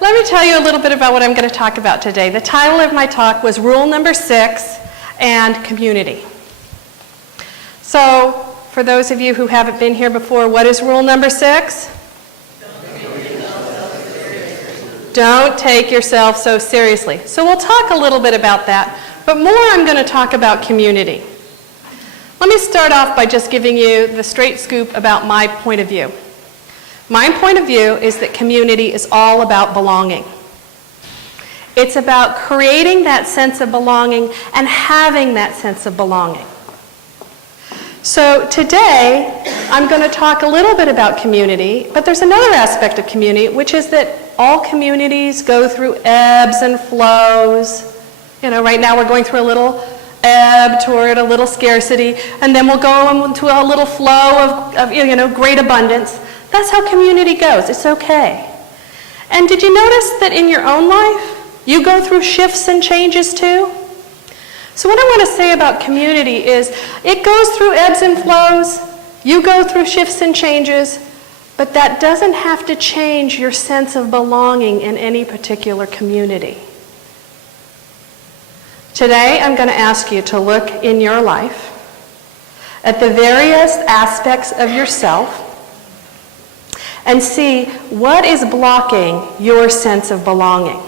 let me tell you a little bit about what I'm going to talk about today. The title of my talk was Rule Number 6 and Community. So, for those of you who haven't been here before, what is rule number 6? Don't take yourself so seriously. So we'll talk a little bit about that, but more I'm going to talk about community. Let me start off by just giving you the straight scoop about my point of view. My point of view is that community is all about belonging. It's about creating that sense of belonging and having that sense of belonging. So today, I'm going to talk a little bit about community, but there's another aspect of community, which is that all communities go through ebbs and flows. You know, right now we're going through a little ebb toward a little scarcity, and then we'll go into a little flow of great abundance. That's how community goes. It's okay. And did you notice that in your own life, you go through shifts and changes too? So what I want to say about community is it goes through ebbs and flows, you go through shifts and changes, but that doesn't have to change your sense of belonging in any particular community. Today, I'm going to ask you to look in your life at the various aspects of yourself and see what is blocking your sense of belonging.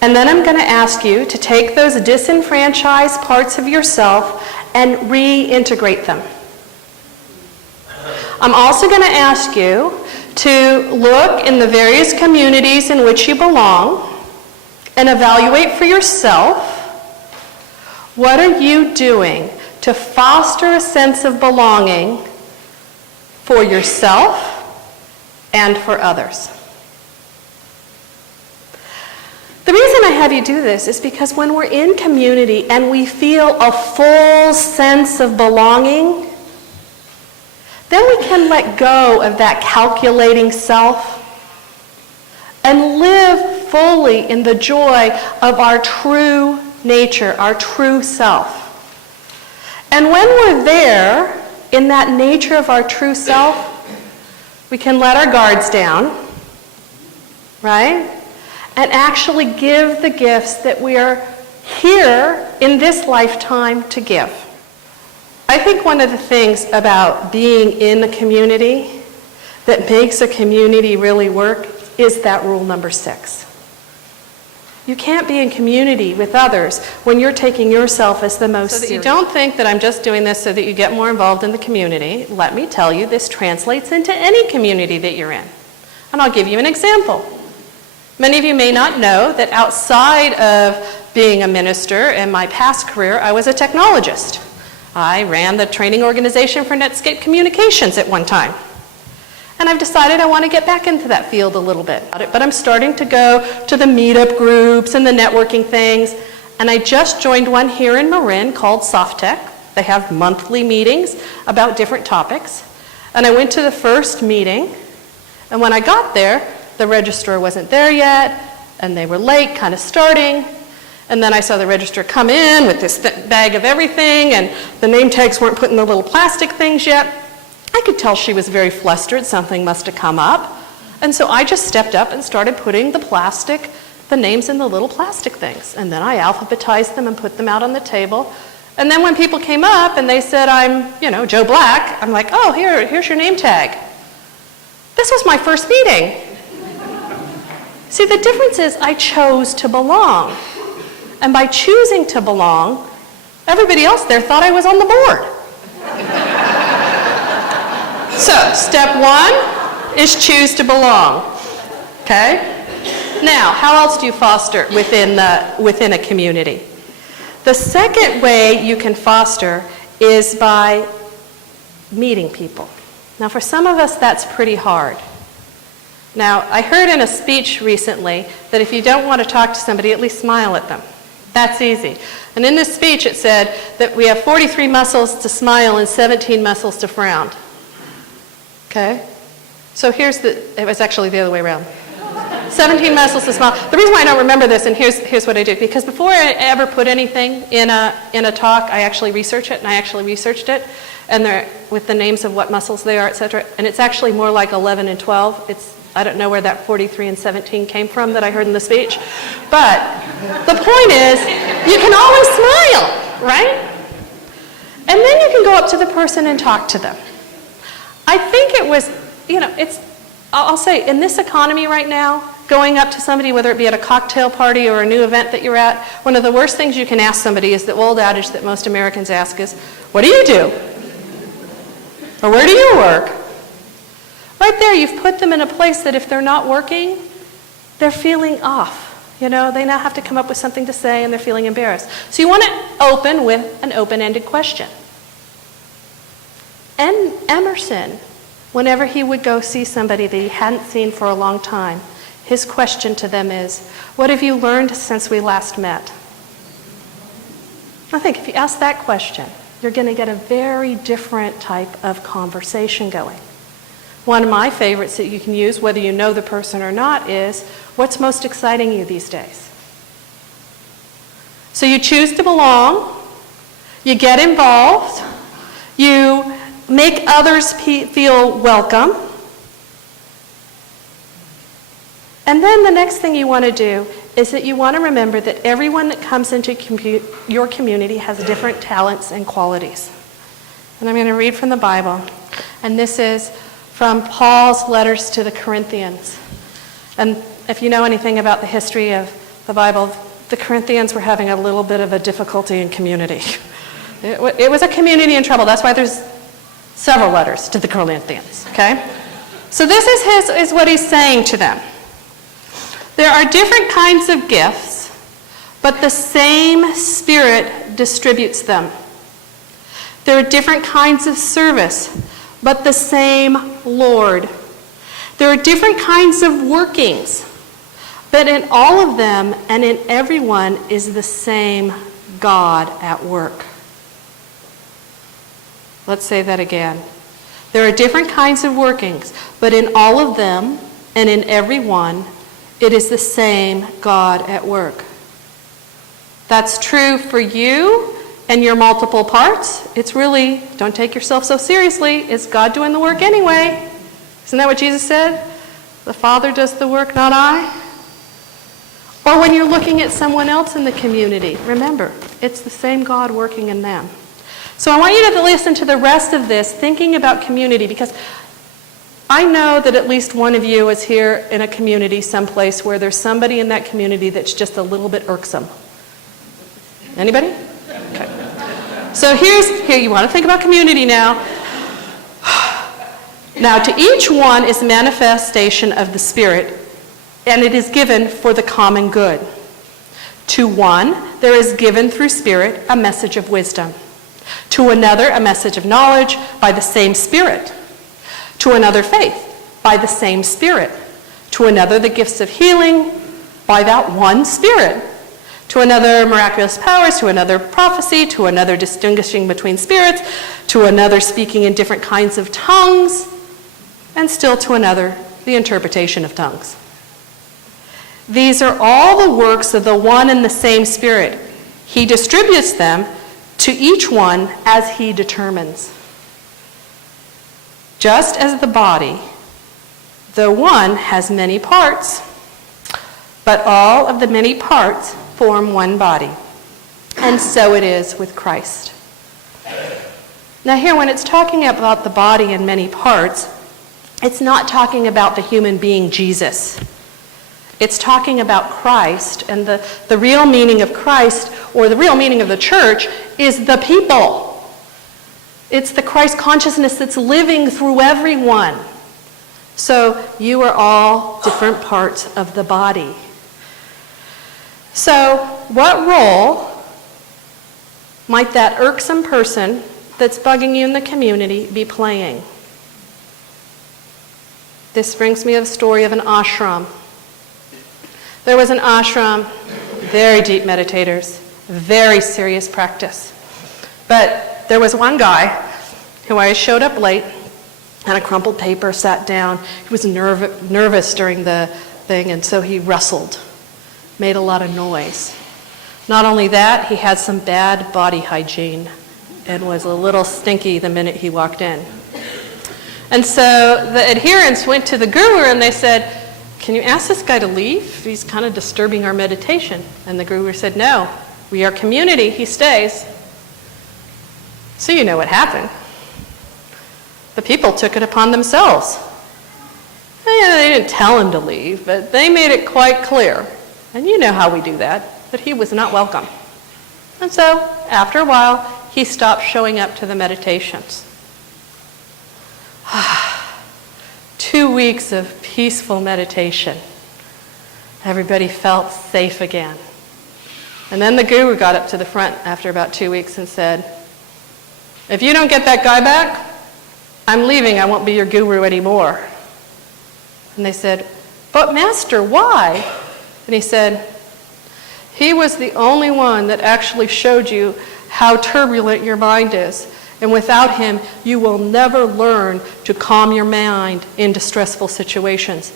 And then I'm going to ask you to take those disenfranchised parts of yourself and reintegrate them. I'm also going to ask you to look in the various communities in which you belong and evaluate for yourself, what are you doing to foster a sense of belonging for yourself and for others? The reason I have you do this is because when we're in community and we feel a full sense of belonging, then we can let go of that calculating self and live fully in the joy of our true nature, our true self. And when we're there, in that nature of our true self, we can let our guards down, right? And actually give the gifts that we are here in this lifetime to give. I think one of the things about being in a community that makes a community really work is that rule number 6. You can't be in community with others when you're taking yourself as the most serious. So that you don't think that I'm just doing this so that you get more involved in the community, let me tell you, this translates into any community that you're in. And I'll give you an example. Many of you may not know that outside of being a minister in my past career, I was a technologist. I ran the training organization for Netscape Communications at one time. And I've decided I want to get back into that field a little bit. But I'm starting to go to the meetup groups and the networking things. And I just joined one here in Marin called SoftTech. They have monthly meetings about different topics. And I went to the first meeting. And when I got there, the registrar wasn't there yet, and they were late, kind of starting. And then I saw the registrar come in with this bag of everything, and the name tags weren't put in the little plastic things yet. I could tell she was very flustered. Something must have come up. And so I just stepped up and started putting the names in the little plastic things. And then I alphabetized them and put them out on the table. And then when people came up and they said, I'm, Joe Black, I'm like, oh, here's your name tag. This was my first meeting. See, the difference is I chose to belong. And by choosing to belong, everybody else there thought I was on the board. So, step 1 is choose to belong. Okay? Now, how else do you foster within a community? The second way you can foster is by meeting people. Now, for some of us, that's pretty hard. Now, I heard in a speech recently that if you don't want to talk to somebody, at least smile at them. That's easy. And in this speech, it said that we have 43 muscles to smile and 17 muscles to frown. Okay? So it was actually the other way around. 17 muscles to smile. The reason why I don't remember this, and here's what I do, because before I ever put anything in a talk, I actually research it, and I actually researched it, and with the names of what muscles they are, etc. And it's actually more like 11 and 12. I don't know where that 43 and 17 came from that I heard in the speech. But the point is, you can always smile, right? And then you can go up to the person and talk to them. I think it was, I'll say, in this economy right now, going up to somebody, whether it be at a cocktail party or a new event that you're at, one of the worst things you can ask somebody is the old adage that most Americans ask is, what do you do? Or where do you work? Right there, you've put them in a place that if they're not working, they're feeling off. They now have to come up with something to say and they're feeling embarrassed. So you want to open with an open-ended question. And Emerson, whenever he would go see somebody that he hadn't seen for a long time, his question to them is, what have you learned since we last met? I think if you ask that question, you're going to get a very different type of conversation going. One of my favorites that you can use, whether you know the person or not, is, what's most exciting you these days? So you choose to belong, you get involved, you make others feel welcome, and then the next thing you want to do is that you want to remember that everyone that comes into your community has different talents and qualities. And I'm going to read from the Bible, and this is from Paul's letters to the Corinthians. And if you know anything about the history of the Bible, the Corinthians were having a little bit of a difficulty in community. It was a community in trouble. That's why there's several letters to the Corinthians, okay? So this is what he's saying to them. There are different kinds of gifts, but the same Spirit distributes them. There are different kinds of service, but the same Lord. There are different kinds of workings, but in all of them and in everyone is the same God at work. Let's say that again. There are different kinds of workings, but in all of them and in every one, it is the same God at work. That's true for you and your multiple parts. It's really, don't take yourself so seriously. It's God doing the work anyway. Isn't that what Jesus said? The Father does the work, not I. Or when you're looking at someone else in the community, remember, it's the same God working in them. So I want you to listen to the rest of this, thinking about community, because I know that at least one of you is here in a community someplace where there's somebody in that community that's just a little bit irksome. Anybody? Okay. So here you want to think about community now. Now, to each one is manifestation of the Spirit, and it is given for the common good. To one, there is given through Spirit a message of wisdom. To another, a message of knowledge by the same Spirit. To another, faith by the same Spirit. To another, the gifts of healing by that one Spirit. To another, miraculous powers. To another, prophecy. To another, distinguishing between spirits. To another, speaking in different kinds of tongues. And still to another, the interpretation of tongues. These are all the works of the one and the same Spirit. He distributes them to each one as he determines. Just as the body, though one has many parts, but all of the many parts form one body. And so it is with Christ. Now here, when it's talking about the body and many parts, it's not talking about the human being Jesus. It's talking about Christ, and the real meaning of Christ, or the real meaning of the church, is the people. It's the Christ consciousness that's living through everyone. So you are all different parts of the body. So what role might that irksome person that's bugging you in the community be playing? This brings me to the story of an ashram. There was an ashram, very deep meditators, very serious practice. But there was one guy who always showed up late, had a crumpled paper, sat down. He was nervous during the thing, and so he rustled, made a lot of noise. Not only that, he had some bad body hygiene and was a little stinky the minute he walked in. And so the adherents went to the guru and they said, can you ask this guy to leave? He's kind of disturbing our meditation. And the guru said, no, we are community, he stays. So you know what happened. The people took it upon themselves. Yeah, they didn't tell him to leave, but they made it quite clear, and you know how we do that he was not welcome. And so, after a while, he stopped showing up to the meditations. 2 weeks of peaceful meditation. Everybody felt safe again. And then the guru got up to the front after about 2 weeks and said, if you don't get that guy back, I'm leaving, I won't be your guru anymore. And they said, but Master, why? And he said, he was the only one that actually showed you how turbulent your mind is. And without him, you will never learn to calm your mind in distressful situations.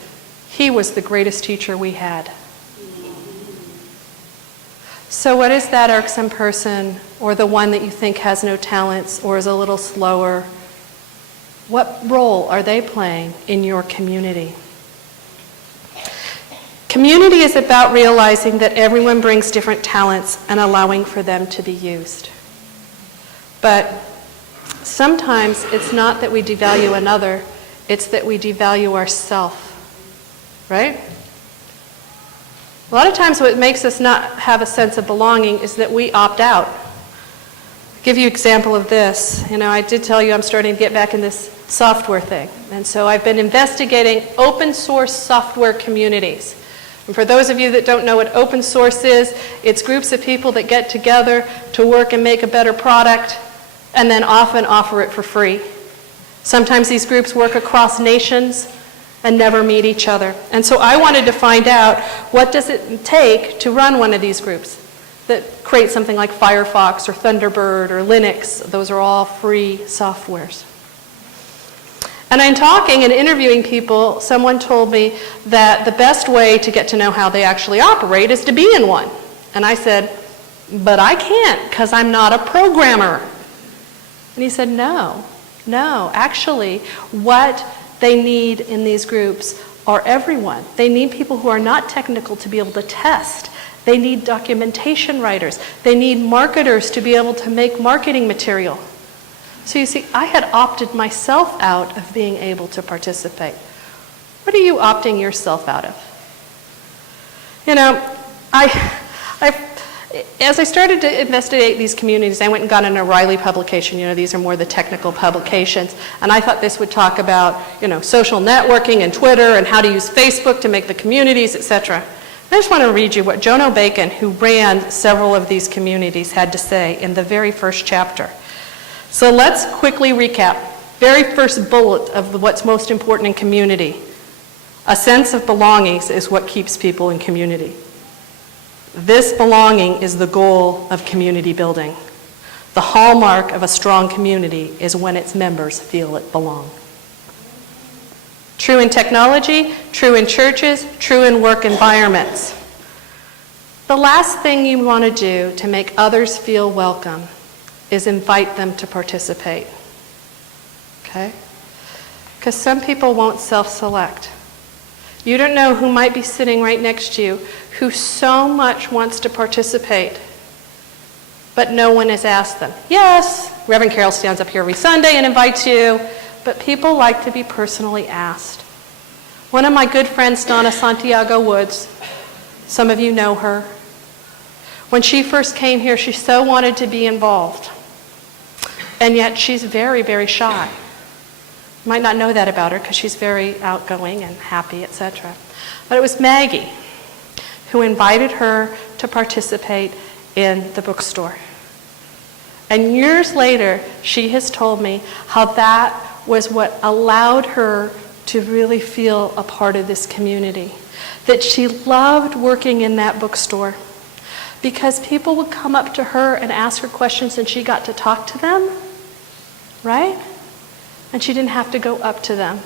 He was the greatest teacher we had. So what is that irksome person, or the one that you think has no talents or is a little slower? What role are they playing in your community? Community is about realizing that everyone brings different talents and allowing for them to be used. But sometimes it's not that we devalue another, it's that we devalue ourselves, right? A lot of times what makes us not have a sense of belonging is that we opt out. I'll give you an example of this. I did tell you I'm starting to get back in this software thing. And so I've been investigating open source software communities. And for those of you that don't know what open source is, it's groups of people that get together to work and make a better product and then often offer it for free. Sometimes these groups work across nations and never meet each other. And so I wanted to find out, what does it take to run one of these groups that create something like Firefox or Thunderbird or Linux? Those are all free softwares. And in talking and interviewing people, someone told me that the best way to get to know how they actually operate is to be in one. And I said, but I can't because I'm not a programmer. And he said, no, actually what they need in these groups are everyone. They need people who are not technical to be able to test. They need documentation writers. They need marketers to be able to make marketing material. So you see, I had opted myself out of being able to participate. What are you opting yourself out of? As I started to investigate these communities, I went and got an O'Reilly publication. These are more the technical publications. And I thought this would talk about, social networking and Twitter and how to use Facebook to make the communities, etc. I just want to read you what Jono Bacon, who ran several of these communities, had to say in the very first chapter. So let's quickly recap. Very first bullet of what's most important in community. A sense of belonging is what keeps people in community. This belonging is the goal of community building. The hallmark of a strong community is when its members feel it belong. True in technology, true in churches, true in work environments. The last thing you want to do to make others feel welcome is invite them to participate. Okay? Because some people won't self-select. You don't know who might be sitting right next to you who so much wants to participate, but no one has asked them. Yes, Reverend Carol stands up here every Sunday and invites you, but people like to be personally asked. One of my good friends, Donna Santiago Woods, some of you know her. When she first came here, she so wanted to be involved, and yet she's very, very shy. You might not know that about her because she's very outgoing and happy, etc. But it was Maggie who invited her to participate in the bookstore. And years later, she has told me how that was what allowed her to really feel a part of this community. That she loved working in that bookstore because people would come up to her and ask her questions and she got to talk to them, right? And she didn't have to go up to them.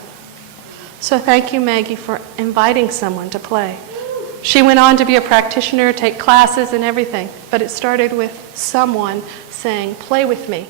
So thank you, Maggie, for inviting someone to play. She went on to be a practitioner, take classes and everything, but it started with someone saying, play with me.